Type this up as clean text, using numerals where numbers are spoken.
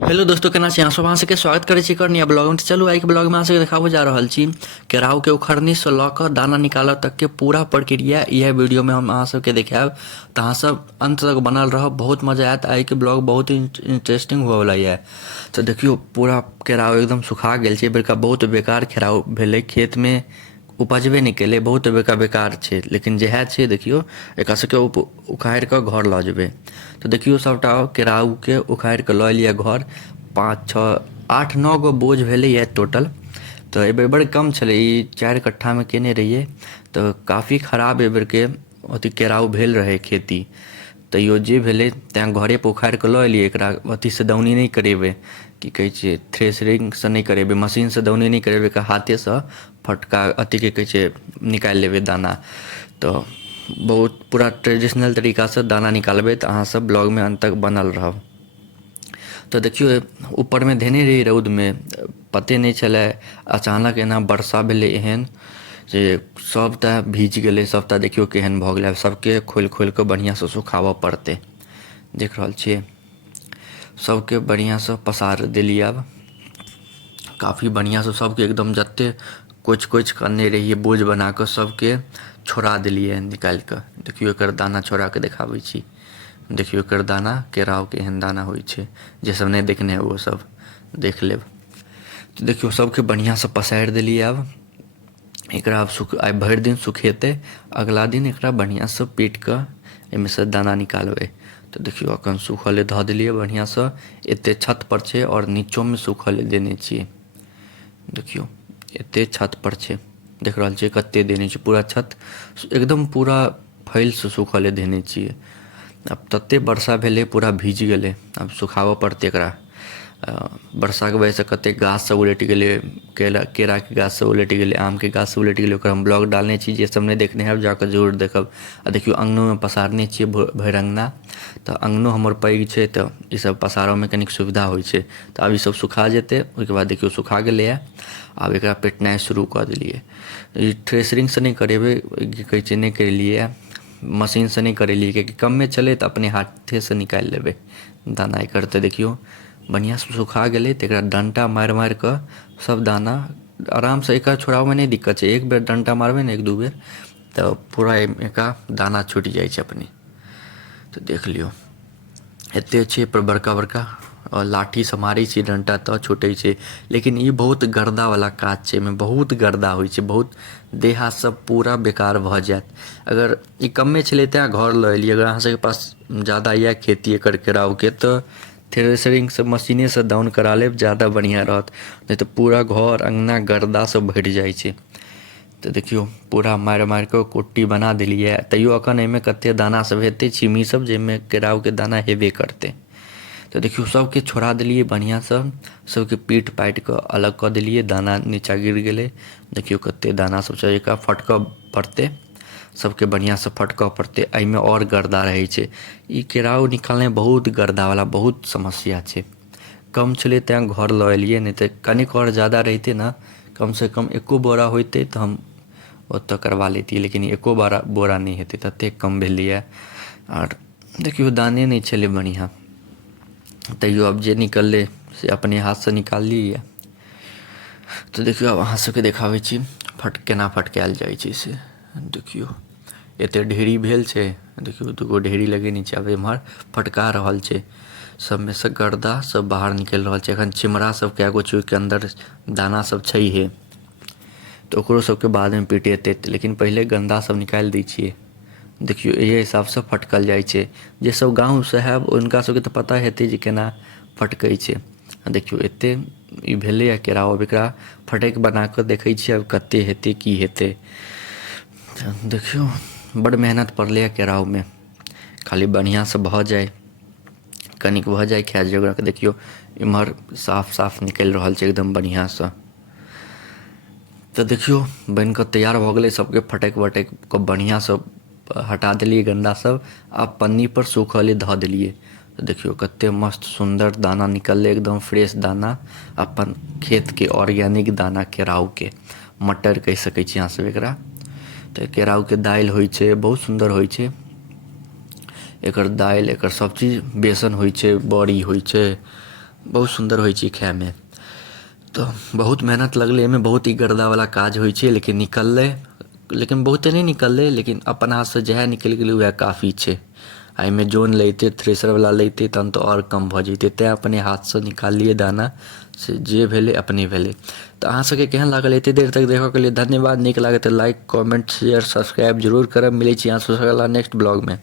Hello दोस्तों, केना छी अहाँ सब? अहाँ सबके स्वागत करै छी करनी ब्लॉग में। चलू आइ के ब्लॉग में अहाँ सबके देखाबो जा रहल छी केराव के उखड़नी से लऽ कऽ दाना निकालऽ तक के पूरा प्रक्रिया यह वीडियो में हम अहाँ सबके देखायब। तऽ अहाँ सब अंत तक बनल रहब, बहुत मजा आयत। आइ के ब्लॉग बहुत इंटरेस्टिंग हुए वाला है। तो देखियो पूरा केराव एकदम सुखा गेल छै। बेरका बहुत बेकार केराव भेलै, खेत में उपजबे नहीं केले, बहुत बेकार छै। लेकिन जएह छै देखियो, एकरा सबके उखाड़ि कऽ घर लऽ जेबै। तो देखियो सबटा केराव के उखाड़ि कऽ लऽ लिअ घर। 5 6 8 9 गो बोझ भेलैए टोटल। तो एहि बेर बड़ कम छलै, ई 4 कट्ठा में केने रहियै। तो काफ़ी खराब एहि बेर के अथी केराव भेल रहै खेती। तैयो जे भेलै तेँ घरे पर उखाड़ि कऽ लऽ एलियै। एकरा अथीसँ दौनी नहि करेबै, की कहै छै, थ्रेसरिंगसँ नहि करेबै, मशीनसँ दौनी नहीं करेबै, एकरा हाथेसँ फटका अथी के कहै छै निकालि लेबै दाना। तो बहुत पूरा ट्रेडिशनल तरीकासँ दाना निकालबै। तऽ अहाँ सब ब्लॉग में अंत तक बनल रहब। तो देखियो ऊपर में धेने रही रौद में, पते नहीं छलै। अचानक एना वर्षा भेलै एहन जे सबटा भीज गेलै। सबटा देखियो केहन भऽ गेलै। आब सबके खोलि कऽ बढ़िआँसँ सुखाबऽ पड़तै। देख रहल छियै, सबके बढ़िआँसँ पसार देलियै। आब काफ़ी बढ़िआँसँ सबके एकदम जते कोचि करने रहिए बोझ बना कऽ सबके छोड़ा देलिए निकालि कऽ। देखियो एकर दाना छोड़ा कऽ देखाबै छी। देखियो एकर दाना, केराव के एहन दाना होइ छै। जे सब नहीं देखने है वो सब देख लेब। तो देखियो सबके बढ़िआँसँ पसारि देलिए। आब एकरा आइ भरि दिन सुखेतै। अगला दिन एकरा बढ़िआँसँ पीट कऽ एहिमे से दाना निकालबै। तो देखियो अखन सूखले धऽ देलिए बढ़िआँसँ। एते छत पर छै और नीचो में सूखले देने छियै। देखियो एते छत पर छै, देख रहल छियै कते देने छै। पूरा छत एकदम पूरा फैलसँ सूखले देने छियै। अब तते वर्षा भेलै, पूरा भीज गेलै। अब सुखाबऽ पड़तै एकरा। वर्षा के वजह से कते गाछ सब उलटि गेलै। केरा के गाछ सब उलटि गेलै, आम के गाछ सब उलटि गेलै। ओकर हम ब्लॉग डालने छी, जे सब नहीं देखने हैब जाकऽ जरूर देखब। आ देखियो अंगनो में पसारने छियै भरि अंगना। तऽ अंगनो हमर पैघ छै, तऽ ई सब पसारऽ में कनिक सुविधा होइ छै। तऽ आब ई सब सुखा जेतै। ओहिके बाद देखियो सुखा गेलैए। आब एकरा पेटनाइ शुरू कऽ देलिए। ई थ्रेसरिंगसँ नहीं करेबै, की कहै छै, नहीं करेलिए, मशीनसँ नहीं करेलिए, कियाकि कम्मे छलै तऽ अपने हाथेसँ निकालि लेबै दाना एकर। तऽ देखियो बढ़िआँसँ सुखा गेलै। तऽ एकरा डंटा मारि कऽ सब दाना आरामसँ, एकर छोड़ाबैमे नहीं दिक्कत छै। एक बेर डंटा मारबै ने, 1 2 बेर, तऽ पूरा एका दाना छुटि जाइ छै अपने। तो देख लियो एते छै पर बड़का और लाठीसँ मारै छियै डंटा तऽ छूटै छै। लेकिन ई बहुत गर्दावला काज छै, एहिमे बहुत गर्दा होइ छै। बहुत देह हाथ सब पूरा बेकार भऽ जायत। अगर ई कम्मे छलै तेँ घर लऽ एलियै। अगर अहाँ सबके पास ज़्यादा यऽ खेती एकर केरावके, तऽ थ्रेसरिंगसँ मशीनेसँ दाउन करा लेब, ज़्यादा बढ़िआँ रहत। नहीं तऽ पूरा घर अँगना गर्दासँ भरि जाइ छै। तऽ देखियो पूरा मारि कऽ कुट्टी बना देलिए। तैयो एखन एहिमे कतेक दाना सब हेतै, छिम्मी सब, जाहिमे केरावके दाना हेबे करतै। तो देखियो सबके छोड़ा देलिए बढ़िआँसँ। सबके पीट पाटि कऽ अलग कऽ देलिए। दाना नीचाँ गिर गेलै। देखियो कतेक दाना सब छै। एकरा फटकऽ पड़तै, सबके बढ़िआँसँ फटकऽ पड़तै। एहिमे और गर्दा रहै छै। ई केराव निकालनाइ बहुत गर्दावला बहुत समस्या छै। कम छलै तेँ घर लऽ एलिए, नहीं तऽ कनिक और ज़्यादा रहितै ने, कमसँ कम 1 बोरा होइतै तऽ हम ओतऽ करवा लेतिए। लेकिन 1 बोरा नहीं हेतै, ततेक कम भेलैए। और देखियो दाने नहीं छलै बढ़िआँ। तैयो अब जे निकललै से अपने हाथसँ निकाललिए। तऽ देखियो आब अहाँ सबके देखाबै छी केना फटकायल जाइ छै से। देखियो एते ढेरी भेल छै। देखियो 2 गो ढेरी लगेने छै। आब एम्हर फटका रहल छै। सबमे से गर्दा सब बाहर निकलि रहल छै। एखन चिमरा सब कए गो छै, ओहिके अन्दर दाना सब छैहे। तऽ ओकरो सबके बादमे पिटेतै, लेकिन पहिले गन्दा सब निकालि दै छियै। देखियो एहि हिसाबसँ फटकल जाइ छै। जे सब गाँवसँ हैब हुनका सबके तऽ पता हेतै जे केना फटकै छै। देखियो एते ई भेलैए केराव। अब एकरा फटकि बना कऽ देखै छियै आब कतेक हेतै, की हेतै। देखियो बड़ मेहनत पड़लैए केरावमे। खाली बढ़िआँसँ भऽ जाय, कनिक भऽ जाय खा जोगरक। देखियो इम्हर साफ निकलि रहल छै एकदम बढ़िआँसँ। तऽ देखियो बनि कऽ तैयार भऽ गेलै। सबके फटकि कऽ बढ़िआँसँ हटा देलिए गन्दा सब। आब पन्नी पर सूखले धऽ देलिए। तऽ देखियो कतेक मस्त सुन्दर दाना निकललै, एकदम फ्रेश दाना। अपन खेतके ऑर्गेनिक दाना केरावके, मटर कहि सकै छी अहाँ सब एकरा। तऽ केरावके दालि होइ छै, बहुत सुन्दर होइ छै एकर दालि। एकर सबचीज, बेसन होइ छै, बड़ी होइ छै। बहुत सुंदर होइ छै खाय में। तो बहुत मेहनत लगले, एमे बहुत ही गर्दा वाला काज होइ छै, लेकिन निकलले, लेकिन बहुते नहीं निकलले, लेकिन अपन हाथ से जहे निकल गेलै वह काफ़ी छै। एहिमे जोन लेते, थ्रेसर वाला लेते तहन तो और कम भऽ जैते, तेँ अपने हाथ से निकाललिए दाना से जे भेलै अपने भेलै। तो अहाँ सबके केहन लागल, एते देर तक देखऽ के लिए धन्यवाद। नीक लागे तो लाइक, कमेंट, शेयर, सब्सक्राइब जरूर करब। मिलै छी अहाँ सबसँ अगला नेक्स्ट ब्लॉग में।